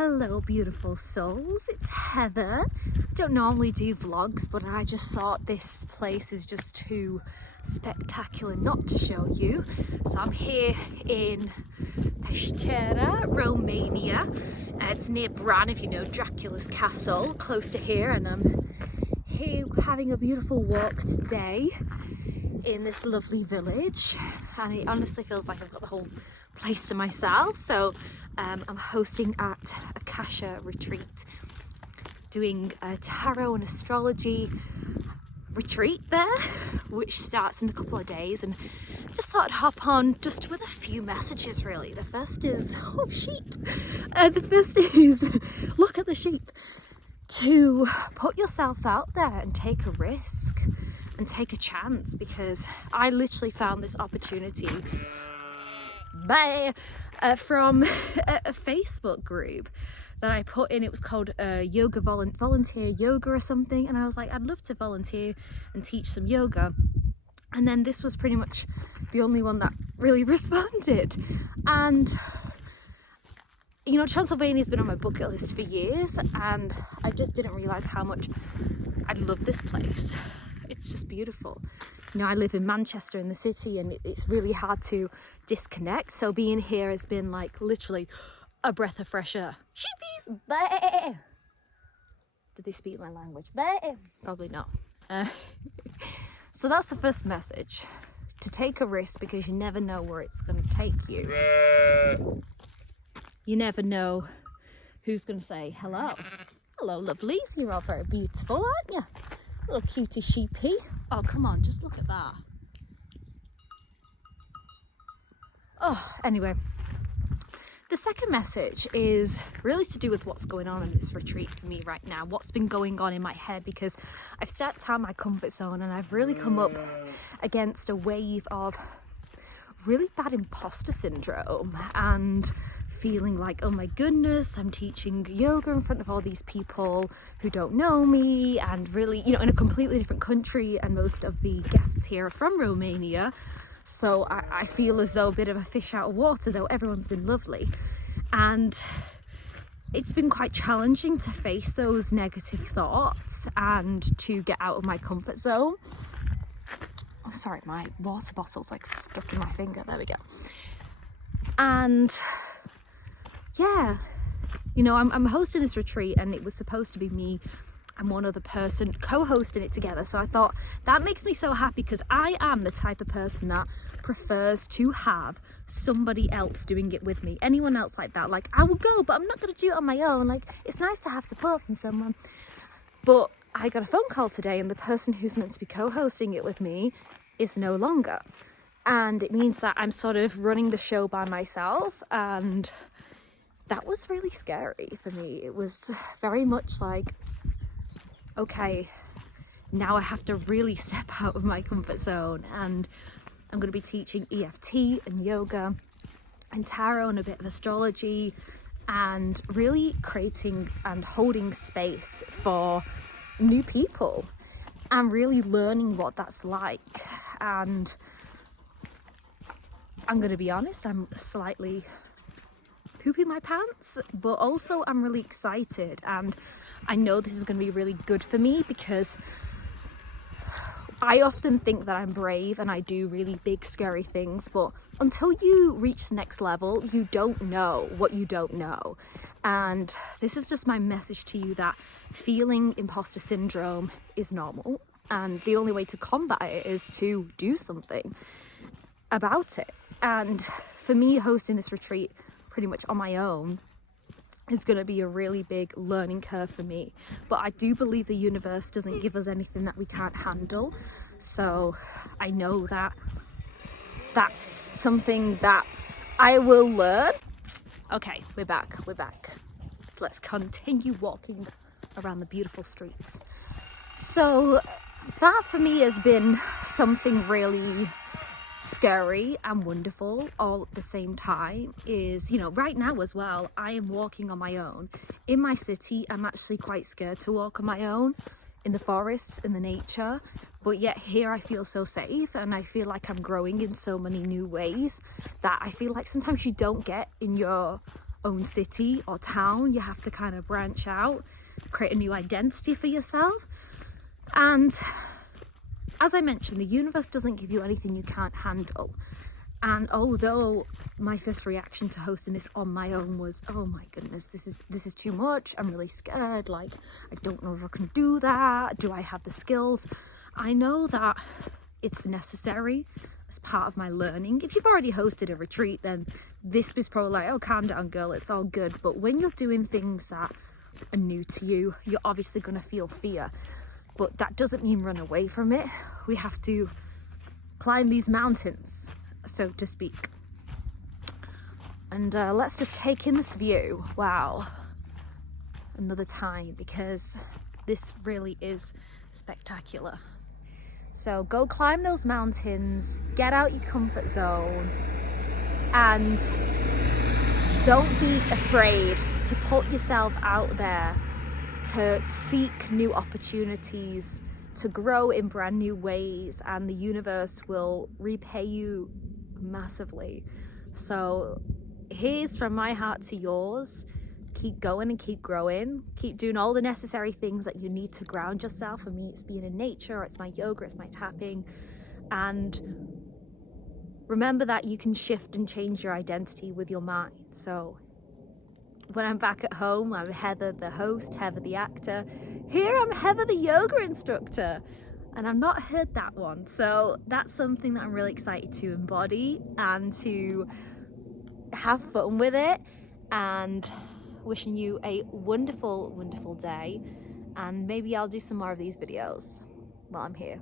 Hello beautiful souls, it's Heather. I don't normally do vlogs, but I just thought this place is just too spectacular not to show you. So I'm here in Peștera, Romania. It's near Bran, if you know Dracula's castle, close to here, and I'm here having a beautiful walk today in this lovely village, and it honestly feels like I've got the whole place to myself. So I'm hosting at Akasha retreat, doing a tarot and astrology retreat there, which starts in a couple of days, and just thought I'd hop on just with a few messages really. The first is, oh sheep, the first is, look at the sheep, to put yourself out there and take a risk and take a chance, because I literally found this opportunity from a Facebook group that I put in. It was called yoga volunteer yoga or something, and I was like, I'd love to volunteer and teach some yoga. And then this was pretty much the only one that really responded. And you know, Transylvania's been on my bucket list for years, and I just didn't realize how much I love this place. It's just beautiful. You know, I live in Manchester in the city, and it's really hard to disconnect. So being here has been like literally a breath of fresh air. Sheepies! Bah! Did they speak my language? Bah! Probably not. So that's the first message. To take a risk, because you never know where it's going to take you. You never know who's going to say hello. Hello, lovelies. You're all very beautiful, aren't you? Little cutie sheepy. Oh, come on, just look at that. Oh, anyway. The second message is really to do with what's going on in this retreat for me right now. What's been going on in my head, because I've stepped out of my comfort zone and I've really come up against a wave of really bad imposter syndrome and feeling like, oh my goodness, I'm teaching yoga in front of all these people who don't know me, and really, you know, in a completely different country, and most of the guests here are from Romania. So I feel as though a bit of a fish out of water, though everyone's been lovely. And it's been quite challenging to face those negative thoughts and to get out of my comfort zone. Oh, sorry, my water bottle's like stuck in my finger. There we go. And yeah, you know, I'm hosting this retreat, and it was supposed to be me and one other person co-hosting it together. So I thought that makes me so happy, because I am the type of person that prefers to have somebody else doing it with me. Anyone else like that, like I will go, but I'm not going to do it on my own. Like, it's nice to have support from someone. But I got a phone call today, and the person who's meant to be co-hosting it with me is no longer. And it means that I'm sort of running the show by myself, and that was really scary for me. It was very much like, okay, now I have to really step out of my comfort zone, and I'm going to be teaching EFT and yoga and tarot and a bit of astrology, and really creating and holding space for new people and really learning what that's like. And I'm going to be honest, I'm slightly pooping my pants, but also I'm really excited, and I know this is going to be really good for me, because I often think that I'm brave and I do really big scary things, but until you reach the next level, you don't know what you don't know. And this is just my message to you, that feeling imposter syndrome is normal, and the only way to combat it is to do something about it. And for me, hosting this retreat pretty much on my own is going to be a really big learning curve for me, but I do believe the universe doesn't give us anything that we can't handle. So I know that that's something that I will learn. Okay, we're back. Let's continue walking around the beautiful streets. So that for me has been something really scary and wonderful all at the same time. Is, you know, right now as well, I am walking on my own in my city. I'm actually quite scared to walk on my own in the forests, in the nature, but yet here I feel so safe, and I feel like I'm growing in so many new ways that I feel like sometimes you don't get in your own city or town. You have to kind of branch out, create a new identity for yourself. And as I mentioned, the universe doesn't give you anything you can't handle. And although my first reaction to hosting this on my own was, oh my goodness, this is too much, I'm really scared, like I don't know if I can do that, do I have the skills? I know that it's necessary as part of my learning. If you've already hosted a retreat, then this was probably like, oh, calm down girl, it's all good. But when you're doing things that are new to you, you're obviously going to feel fear, but that doesn't mean run away from it. We have to climb these mountains, so to speak. And let's just take in this view. Wow, another time, because this really is spectacular. So go climb those mountains, get out your comfort zone, and don't be afraid to put yourself out there, to seek new opportunities, to grow in brand new ways, and the universe will repay you massively. So here's from my heart to yours. Keep going and keep growing. Keep doing all the necessary things that you need to ground yourself. For me, it's being in nature, it's my yoga, it's my tapping. And remember that you can shift and change your identity with your mind. So when I'm back at home, I'm Heather the host, Heather the actor. Here I'm Heather the yoga instructor, and I've not heard that one. So that's something that I'm really excited to embody and to have fun with it. And wishing you a wonderful, wonderful day. And maybe I'll do some more of these videos while I'm here.